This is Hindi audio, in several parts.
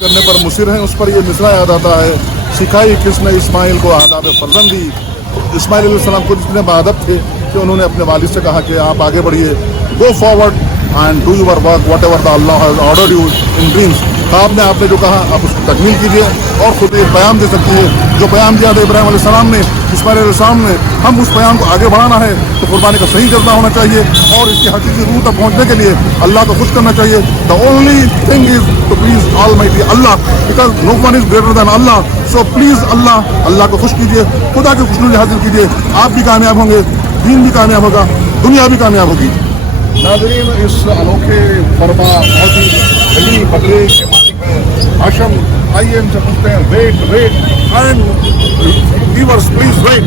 करने पर मुसिर हैं, उस पर ये मिसरा याद आता है, सिखाई किसने इस्माइल को आदाब फर्जंदी। इस्माइल अलैहिस्सलाम खुद इतने बाअदब थे कि उन्होंने अपने वालिद से कहा कि आप आगे बढ़िए, go forward and do your work what ever the Allah has ordered you in dreams. ख्वाब में आपने जो कहा आप उसको तकमील कीजिए और खुद एक प्याम दे सकती है, जो प्याम दिया था इब्राहिम अलैहिस्सलाम ने, इस्माइल अलैहिस्सलाम ने, हम उस प्याम को आगे बढ़ाना है तो कुर्बानी का सही जज्बा होना चाहिए और इसकी हकीकी रूह तक पहुँचने के लिए अल्लाह को खुश करना चाहिए। The only thing is to please almighty Allah, because no one is greater than Allah. So please Allah को खुश कीजिए, खुदा की खुशनुदी हासिल कीजिए, आप भी कामयाब होंगे, दीन भी कामयाब होगा, दुनिया भी कामयाब होगी। नाज़रीन, इस अनोखे फरमा बहुत ही बड़ी बकरे के मालिक हैं हाशिम, आइए इनसे पूछते हैं wait and viewers please wait.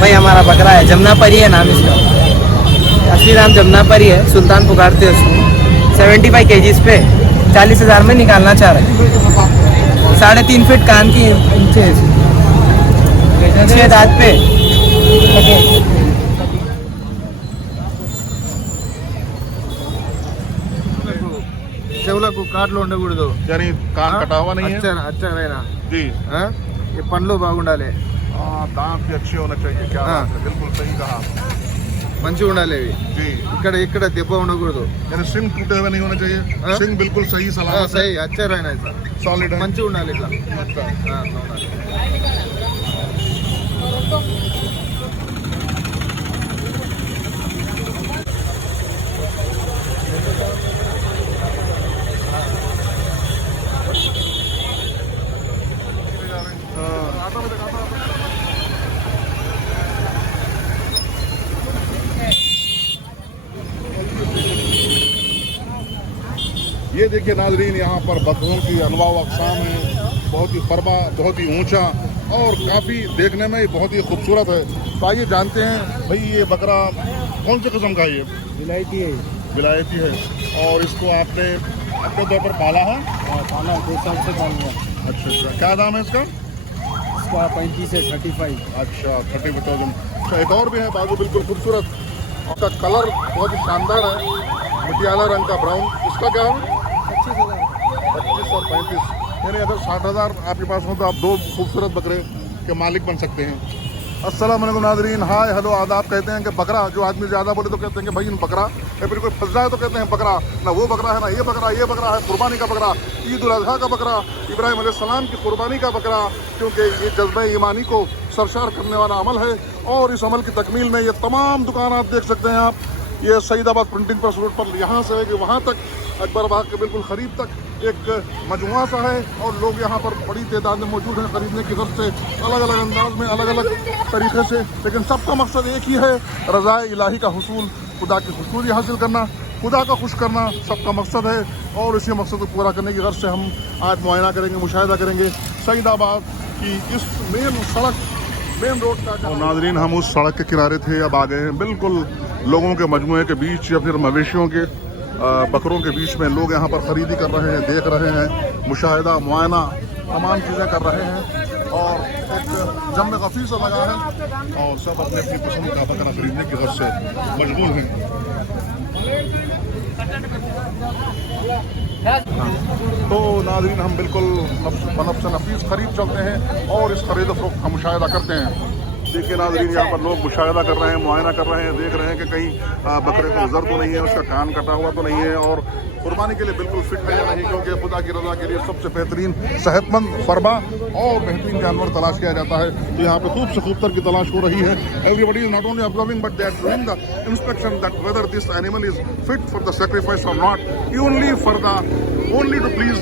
भाई हमारा बकरा है, जमुनापरी है नाम इसका, असली नाम जमुनापरी है, सुल्तान पुकारते हैं उसको। 75 kgs पे 40,000 में निकालना चाह रहे हैं। 3.5 फीट कान की इंचे, 6 दांत पे। చెవులకు కాట్లు ఉండకూడదు, यानी कान कटा हुआ नहीं है అచ్చరైనా जी, ఈ పండ్లు బాగుండాలి, दांत भी अच्छे होना चाहिए। क्या बात है, बिल्कुल सही कहा మంచిగా ఉండాలి ఇవి। जी, ఇక్కడ దెబ్బ ఉండకూడదు, यानी सिंग टूटे हुए नहीं होने चाहिए, सिंग बिल्कुल सही सलामत సై అచ్చరైనా ఇట్లా सॉलिड है। మంచిగా ఉండాలి ఇట్లా। ये देखिए नाजरीन, यहाँ पर बकरों की अनवा अक़साम है, बहुत ही फरमा, बहुत ही ऊंचा और काफ़ी देखने में बहुत ही खूबसूरत है। तो आइए जानते हैं भाई ये बकरा कौन सी किस्म का है? ये విలాయతీ विलायती है और इसको आपने अपने तौर पर पाला है? पाला 2 साल से पालूंगा। अच्छा, क्या दाम है इसका? इसका 35 से 35। अच्छा, 35,000। अच्छा, एक और भी है बाजू बिल्कुल खूबसूरत, उसका कलर बहुत ही शानदार है, मटियाला रंग का ब्राउन। इसका क्या है? 25 और 35, यानी अगर 60,000 आपके पास हो तो आप 2 खूबसूरत बकरे के मालिक बन सकते हैं। अस्सलाम वालेकुम नाजरीन, हाय हेलो आदाब। कहते हैं कि बकरा, जो आदमी ज़्यादा बोले तो कहते हैं कि भाई इन बकरा, या फिर कोई फंस जाए तो कहते हैं बकरा, ना वो बकरा है ना ये बकरा है कुर्बानी का बकरा, ईद उल अज़हा का बकरा, इब्राहिम अलैहिस्सलाम की कुर्बानी का बकरा, क्योंकि ये जज्बे ईमानी को सरशार करने वाला अमल है। और इस अमल की तकमील में ये तमाम दुकान आप देख सकते हैं आप, ये सईदाबाद प्रिंटिंग प्रेस रोड पर यहाँ से लेकर वहाँ तक अकबर बाग के बिल्कुल करीब तक एक मजमुआ सा है और लोग यहाँ पर बड़ी तादाद में मौजूद हैं खरीदने की गर्ज से, अलग अलग अंदाज में, अलग अलग तरीके से, लेकिन सबका मकसद एक ही है, रज़ाए इलाही का हुसूल, खुदा की खुशनुदी हासिल करना, खुदा का खुश करना सबका मकसद है। और इसी मकसद को पूरा करने की गर्ज से हम आज मुआयना करेंगे, मुशाहिदा करेंगे सईदाबाद की इस मेन रोड का। और नाजरीन, हम उस सड़क के किनारे थे, अब आ गए हैं बिल्कुल लोगों के मजमुए के बीच या फिर मवेशियों के बकरों के बीच में। लोग यहाँ पर ख़रीदी कर रहे हैं, देख रहे हैं, मुशाहिदा मुआयना तमाम चीज़ें कर रहे हैं और एक जम गफ़ी सा लगा है और सब अपने अपनी पसंद का बकरा खरीदने की गर्ज से मशगूल हैं। तो नाज़रीन, हम बिल्कुल बनफ्स नफीस ख़रीद चलते हैं और इस ख़रीद फ़रोख्त का मुशाहिदा करते हैं। देखिए नाज़रीन, यहाँ पर लोग मुशाहिदा कर रहे हैं, मुआयना कर रहे हैं, देख रहे हैं कि कहीं बकरे को ज़र तो नहीं है, उसका कान कटा हुआ तो नहीं है और कुर्बानी के लिए बिल्कुल फिट है या नहीं, क्योंकि खुदा की रज़ा के लिए सबसे बेहतरीन सेहतमंद फरमा और बेहतरीन जानवर तलाश किया जाता है। तो यहाँ पे खूब से खूब तर की तलाश हो रही है। Everybody is not only observing but they are doing the inspection that whether this animal is fit for the sacrifice और not, only to please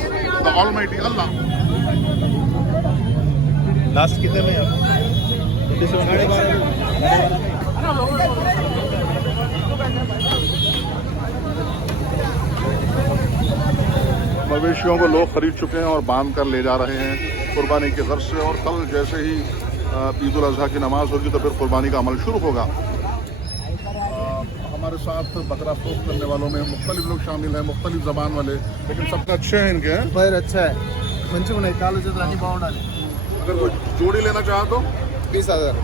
the almighty Allah. Last कितने में आप? मवेशियों को लोग खरीद चुके हैं और बांध कर ले जा रहे हैं कुर्बानी के गर्ज से। और कल जैसे ही ईद उल अज़हा की नमाज होगी तो फिर कुर्बानी का अमल शुरू होगा। हमारे साथ बकरा फरोख्त करने वालों में मुख्तलिफ लोग शामिल हैं, मुख्तलिफ ज़बान वाले, लेकिन सबका अच्छे हैं इनके हैं। पैर अच्छा है, మంచిగా ఉన్నాయి, కాళ్ళు చేతులు అన్ని బాగుండాలి। अगर कोई जोड़ी लेना चाहे तो 20,000।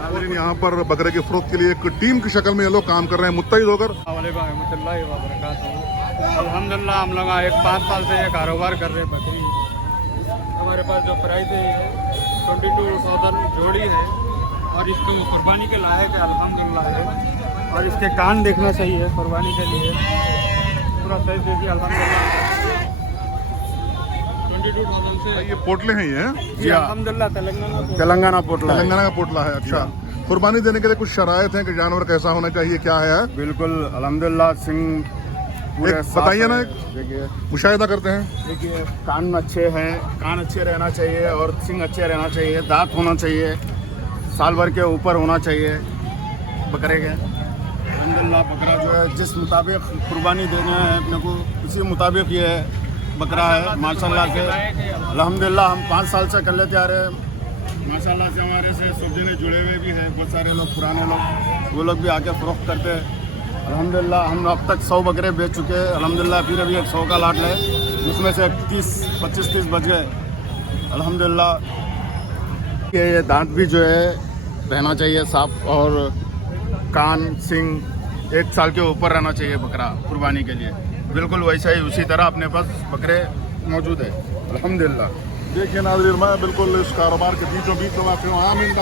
नाज़रीन यहाँ पर बकरे की फ़रोख्त के लिए एक टीम की शक्ल में ये लोग काम कर रहे हैं मुत्तहिद होकर। अल्हम्दुलिल्लाह हम लोग एक 5 साल से ये कारोबार कर रहे हैं बकरी। हमारे पास जो प्राइस है 22,000 जोड़ी है और इसको कुर्बानी के लायक है अल्हम्दुलिल्लाह है। और इसके कान देखना चाहिए कुर्बानी के लिए, पूरा सही देखिए अल्हम्दुलिल्लाह। 22,000 से ये पोटले हैं ये जी अल्हम्दुलिल्लाह तेलंगाना पोटला है। तेलंगाना का पोटला है। अच्छा, कुर्बानी देने के लिए कुछ शराइत हैं कि जानवर कैसा होना चाहिए, क्या है? बिल्कुल अल्हम्दुलिल्लाह सिंह पूरे एक बताइए ना, एक देखिए मुशाहिदा करते हैं। देखिए कान अच्छे हैं, कान अच्छे रहना चाहिए और सिंग अच्छे रहना चाहिए, दांत होना चाहिए, साल भर के ऊपर होना चाहिए बकरे के। अल्हम्दुलिल्लाह बकरा जो है जिस मुताबिक कुर्बानी देना है अपने को उसी मुताबिक ये बकरा है माशाल्लाह से। अल्हम्दुलिल्लाह हम 5 साल से कर लेते आ रहे हैं माशाल्लाह से। हमारे से सब्जी जुड़े हुए भी हैं बहुत सारे लोग, पुराने लोग, वो लोग भी आके फ़रोख्त करते हैं। अल्हम्दुलिल्लाह हम अब तक 100 बकरे बेच चुके हैं अल्हम्दुलिल्लाह। फिर अभी 100 का लाट है जिसमें से 25-30 बच गए अल्हम्दुलिल्लाह। ये दांत भी जो है रहना चाहिए साफ और कान सिंग 1 साल के ऊपर रहना चाहिए बकरा कुर्बानी के लिए। बिल्कुल वैसा ही उसी तरह अपने पास बकरे मौजूद है अल्हम्दुलिल्लाह। देखिए नाज़रीन, मैं बिल्कुल इस कारोबार के बीचों बीच में वाक़ हूँ। I am in the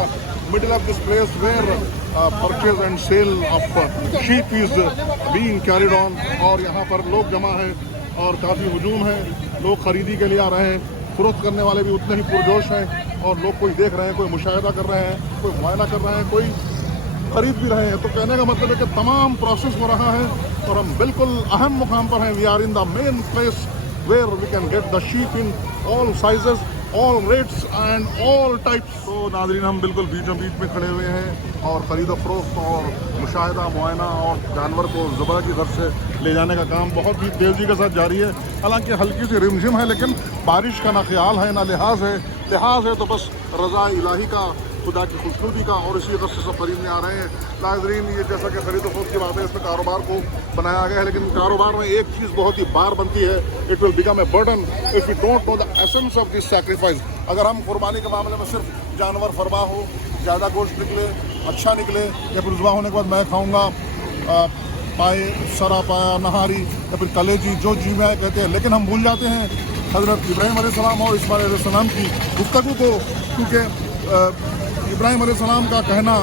middle of this place where purchase and sale of sheep is being carried on. और यहाँ पर लोग जमा हैं और काफ़ी हुजूम है, लोग खरीदी के लिए आ रहे हैं। फ़रोख्त करने वाले भी उतने ही पुरजोश हैं और लोग कोई देख रहे हैं, कोई मुशाहिदा कर रहे हैं, कोई मुआयना कर रहे हैं, कोई खरीद भी रहे हैं। तो कहने का मतलब है कि तमाम प्रोसेस हो रहा है और हम बिल्कुल अहम मुकाम पर हैं। We are in the main place where we can get the sheep in all sizes, all rates and all types. तो नाज़रीन हम बिल्कुल बीचों बीच में खड़े हुए हैं और ख़रीदो फरोख्त और मुशाहिदा मुआयना और जानवर को ज़ुबरा की घर से ले जाने का काम बहुत ही तेज़ी के साथ जारी है। हालांकि हल्की सी रिमझिम है लेकिन बारिश का ना ख्याल है ना लिहाज है। लिहाज है तो बस रज़ा इलाही का, खुदा की खुशनुदी का, और इसी वजह से सब खरीदने आ रहे हैं। नाज़रीन ये जैसा कि खरीदो फरोख्त की बात है, इसमें कारोबार को बनाया गया है लेकिन कारोबार में एक चीज़ बहुत ही बार बनती है, it will become a burden if you don't know the essence of this sacrifice. अगर हम कुर्बानी के मामले में सिर्फ जानवर फरमा हो, ज़्यादा गोश्त निकले, अच्छा निकले, या फिर ज़ुबा होने के बाद मैं खाऊँगा पाए सरा पाया नहारी या फिर कलेजी जो जी में कहते हैं, लेकिन हम भूल जाते हैं हज़रत इब्राहीम अलैहिस्सलाम और इस्माइल अलैहिस्सलाम की गुफ्तगू को। क्योंकि इब्राहीम अलैहिस्सलाम का कहना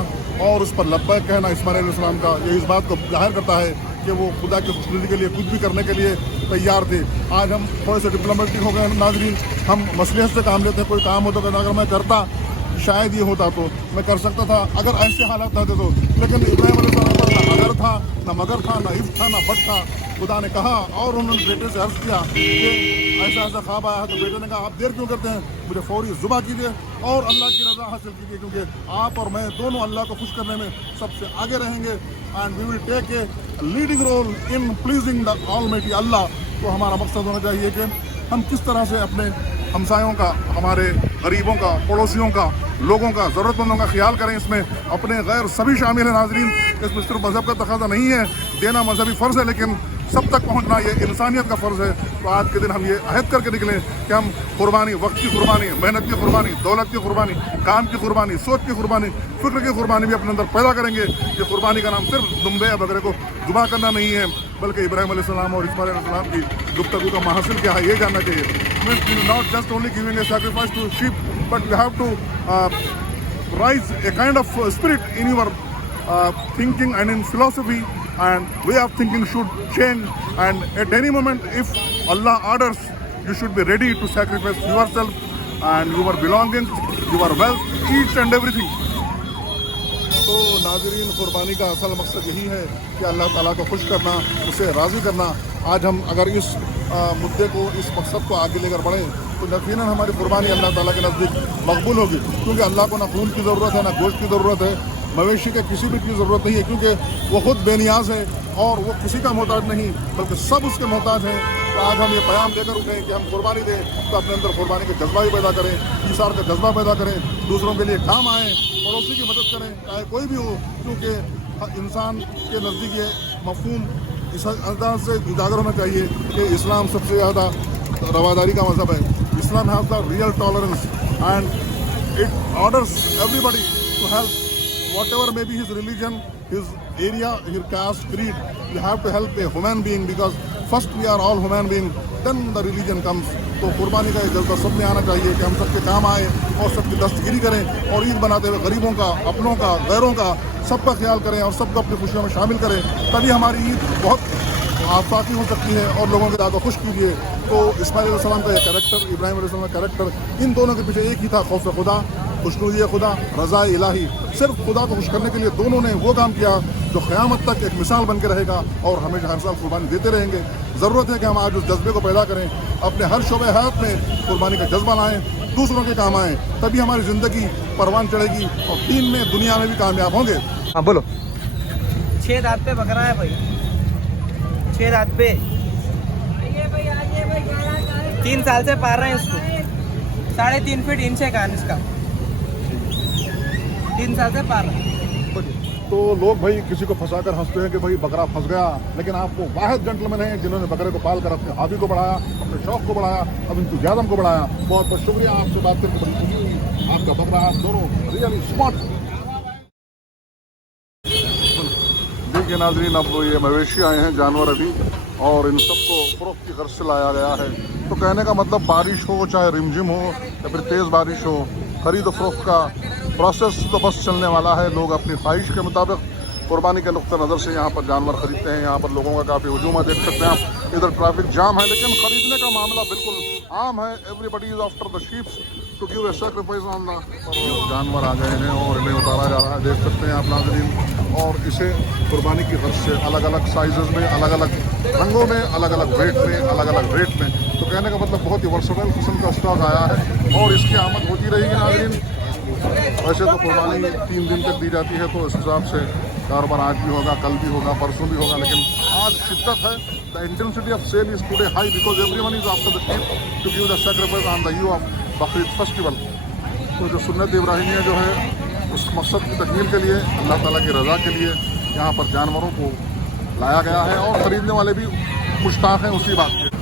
और उस पर लब्बैक कहना इस्माइल अलैहिस्सलाम का, ये इस बात को ज़ाहिर करता है कि वो खुदा की खुशनुदी के लिए कुछ भी करने के लिए तैयार थे। आज हम थोड़े से डिप्लोमेटिक हो गए नाज़रीन, हम मसलहत से काम लेते हैं। कोई काम होता था, अगर मैं करता शायद ये होता तो मैं कर सकता था अगर ऐसे हालात रहते तो। लेकिन इब्राहीम अलैहिस्सलाम पर ना अगर था, ना मगर था, ना इफ था, ना बट था। खुदा ने कहा और उन्होंने बेटे से अर्ज़ किया कि ऐसा ऐसा ख्वाब आया है। तो बेटे ने कहा आप देर क्यों करते हैं, मुझे फौरी ज़ुबा कीजिए और अल्लाह की रज़ा हासिल कीजिए, क्योंकि आप और मैं दोनों अल्लाह को खुश करने में सबसे आगे रहेंगे। And we will take a leading role in pleasing the almighty Allah. तो हमारा मकसद होना चाहिए कि हम किस तरह से अपने हमसायों का, हमारे गरीबों का, पड़ोसियों का, लोगों का, ज़रूरतमंदों का ख्याल करें। इसमें अपने गैर सभी शामिल हैं नाज़रीन। इसमें सिर्फ मज़हब का तकाज़ा नहीं है, देना मजहबी फ़र्ज़ है, लेकिन सब तक पहुंचना ये इंसानियत का फ़र्ज़ है। तो आज के दिन हम ये अहद करके निकलें कि हम कुर्बानी, वक्त की कुर्बानी, मेहनत की कुर्बानी, दौलत की कुर्बानी, काम की कुर्बानी, सोच की कुर्बानी, फ़िक्र की कुर्बानी भी अपने अंदर पैदा करेंगे। ये कुर्बानी का नाम सिर्फ दुम्बे या बकरे को ज़ुबा करना नहीं है, बल्कि इब्राहीम अलैहिस्सलाम और इस्माइल अलैहिस्सलाम की गुफ्तगू का माहसिल क्या है ये जानना चाहिए। Not just only giving a sacrifice to sheep, but we have to rise a kind of spirit in your thinking and in philosophy, and way of thinking should change. And at any moment, if Allah orders, you should be ready to sacrifice yourself and your belongings, your wealth, each and everything. तो नाज़रीन कुर्बानी का असल मकसद यही है कि अल्लाह ताला को खुश करना, उसे राज़ी करना। आज हम अगर इस मुद्दे को, इस मकसद को आगे लेकर बढ़ें तो यकीनन हमारी कुर्बानी अल्लाह ताला के नज़दीक मकबूल होगी। क्योंकि अल्लाह को ना खून की ज़रूरत है, ना गोश्त की ज़रूरत है, मवेशी के किसी भी की ज़रूरत नहीं है, क्योंकि वो खुद बेनियाज है और वो किसी का मोहताज नहीं, बल्कि सब उसके मोहताज हैं। तो आज हम ये पैगाम देकर उठें कि हम कुर्बानी दें, तो अपने अंदर कुर्बानी का जज्बा भी पैदा करें, ईसार का जज्बा पैदा करें, दूसरों के लिए काम आएँ, पड़ोसी की मदद करें, चाहे कोई भी हो। क्योंकि इंसान के नज़दीक ये मफ़हूम इस अंदाज से उजागर होना चाहिए कि इस्लाम सबसे ज़्यादा रवादारी का मज़हब है। Islam has the real tolerance and it orders everybody to help whatever may be his religion, his area, his caste, creed, you have to help a human being because first we are all human being, then the religion comes. तो कुर्बानी का ये जज्बा सब में आना चाहिए कि हम सबके काम आए और सबकी दस्तगिरी करें और ईद बनाते हुए गरीबों का, अपनों का, गैरों का सबका ख्याल करें और सबको अपनी खुशियों में शामिल करें, तभी हमारी ईद बहुत आफाकी हो सकती है और लोगों के ज़्यादा खुश कीजिए। तो इस्माइल अलैहिस्सलाम का ये कैरेक्टर, इब्राहिम अलैहिस्सलाम का कैरेक्टर, इन दोनों के पीछे एक ही था, खौफ खुदा, खुशनुदी खुदा, रज़ा इलाही। सिर्फ खुदा को खुश करने के लिए दोनों ने वो काम किया जो क़यामत तक एक मिसाल बन के रहेगा और हमेशा हर साल कुर्बानी देते रहेंगे। ज़रूरत है कि हम आज उस जज्बे को पैदा करें, अपने हर शोबे हयात में कुर्बानी का जज्बा लाएँ, दूसरों के काम आएँ, तभी हमारी ज़िंदगी परवान चढ़ेगी और दीन में, दुनिया में भी कामयाब होंगे। हाँ बोलो। 6 दांत पे बकरा है भाई, 6 दांत पे, 3 साल से पाल रहे हैं इसको, 3.5 फीट इंच है कान इसका, 3 साल से पाल रहे हैं। तो लोग भाई किसी को फंसाकर हंसते हैं कि भाई बकरा फंस गया, लेकिन आप वो वाहिद जेंटलमैन हैं जिन्होंने बकरे को पाल कर अपने हॉबी को बढ़ाया, अपने शौक को बढ़ाया, अब इंतजाम को बढ़ाया। बहुत बहुत शुक्रिया, आपसे बात करके बड़ी खुशी हुई। आपका बकरा आप दोनों रियली स्मार्ट। देखिए नाज़रीन, अब ये मवेशी आए हैं, जानवर अभी, और इन सबको फ़रोख्त की गर्ज से लाया गया है। तो कहने का मतलब बारिश हो, चाहे रिमझिम हो या फिर तेज़ बारिश हो, खरीद फरोख्त का प्रोसेस तो बस चलने वाला है। लोग अपनी ख्वाहिश के मुताबिक कुर्बानी के नुक़्ता नज़र से यहाँ पर जानवर ख़रीदते हैं। यहाँ पर लोगों का काफ़ी हुजूम है, देख सकते हैं आप, इधर ट्रैफिक जाम है, लेकिन ख़रीदने का मामला बिल्कुल आम है। Everybody is after the sheeps to give a sacrifice on the. जानवर आ गए हैं और इन्हें उतारा जा रहा है, देख सकते हैं आप नाज़रीन। और इसे कुर्बानी की गर्ज से अलग अलग साइज़ में, अलग अलग रंगों में, अलग अलग वेट में, अलग अलग रेट में, तो कहने का मतलब बहुत ही वर्सटाइल किस्म का स्टॉक आया है और इसकी आमद होती रहेगी नाज़रीन। वैसे तो कुर्बानी 3 दिन तक दी जाती है, तो इस हिसाब से कारोबार आज भी होगा, कल भी होगा, परसों भी होगा, लेकिन आज शिद्दत है। The intensity of sale is today high because everyone is after the sheep to give the sacrifice on the eve of Bakrid festival. तो जो सुन्नत इब्राहिमिया जो है, उस मकसद की तकमील के लिए, अल्लाह ताला की रज़ा के लिए यहाँ पर जानवरों को लाया गया है और ख़रीदने वाले भी मुश्ताक़ हैं उसी बात के।